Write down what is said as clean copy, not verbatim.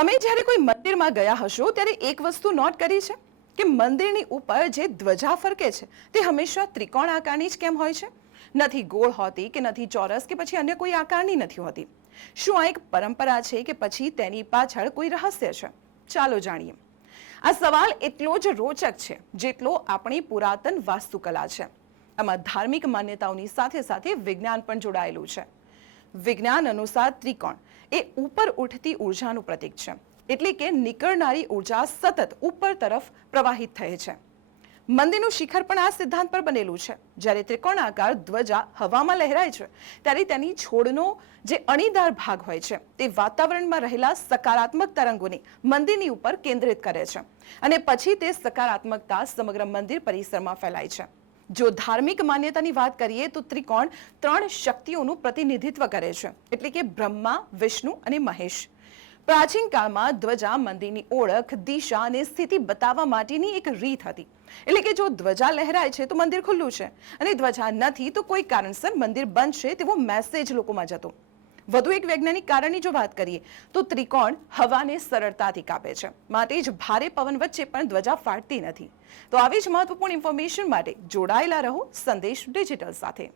તમે જ્યારે કોઈ મંદિરમાં ગયા હશો ત્યારે એક વસ્તુ નોટ કરી છે કે મંદિરની ઉપર જે ધ્વજા ફરકે છે તે હંમેશા ત્રિકોણ આકારની જ કેમ હોય છે? નથી ગોળ હોતી કે નથી ચોરસ કે પછી અન્ય કોઈ આકારની નથી હોતી. શું આ એક પરંપરા છે કે પછી તેની પાછળ કોઈ રહસ્ય છે? ચાલો જાણીએ. આ સવાલ એટલો જ રોચક છે જેટલો આપણી પુરાતન વાસ્તુકલા છે. આમાં ધાર્મિક માન્યતાઓની સાથે સાથે વિજ્ઞાન પણ જોડાયેલું છે. વિજ્ઞાન અનુસાર ત્રિકોણ એ ઉપર ઉઠતી ઉર્જાનું પ્રતીક છે, એટલે કે નીકળનારી ઉર્જા સતત ઉપર તરફ પ્રવાહિત થાય છે. મંદિરનું શિખર પણ આ સિદ્ધાંત પર બનેલું છે. જ્યારે ત્રિકોણાકાર ધ્વજા હવામાં લહેરાય છે ત્યારે તેની છોડનો જે અણીદાર ભાગ હોય છે તે વાતાવરણમાં રહેલા સકારાત્મક તરંગોને મંદિરની ઉપર કેન્દ્રિત કરે છે અને પછી તે સકારાત્મકતા સમગ્ર મંદિર પરિસરમાં ફેલાય છે. જો ધાર્મિક માન્યતાની વાત કરીએ તો ત્રિકોણ 3 શક્તિઓનું પ્રતિનિધિત્વ કરે છે, એટલે કે બ્રહ્મા, વિષ્ણુ અને મહેશ. પ્રાચીન કાળમાં ધ્વજા મંદિરની ઓળખ, દિશા અને સ્થિતિ બતાવવા માટેની એક રીત હતી. એટલે કે જો ધ્વજા લહેરાય છે તો મંદિર ખુલ્લું છે અને ધ્વજા નથી તો કોઈ કારણસર મંદિર બંધ છે તેવો મેસેજ લોકોમાં જતો. વધુ એક વૈજ્ઞાનિક કારણની જો વાત કરીએ તો ત્રિકોણ હવાને સરળતાથી કાપે છે, માટે જ ભારે પવન વચ્ચે પણ ધ્વજા ફાટતી નથી. તો આવી જ મહત્વપૂર્ણ ઇન્ફોર્મેશન માટે જોડાયેલા રહો સંદેશ ડિજિટલ સાથે.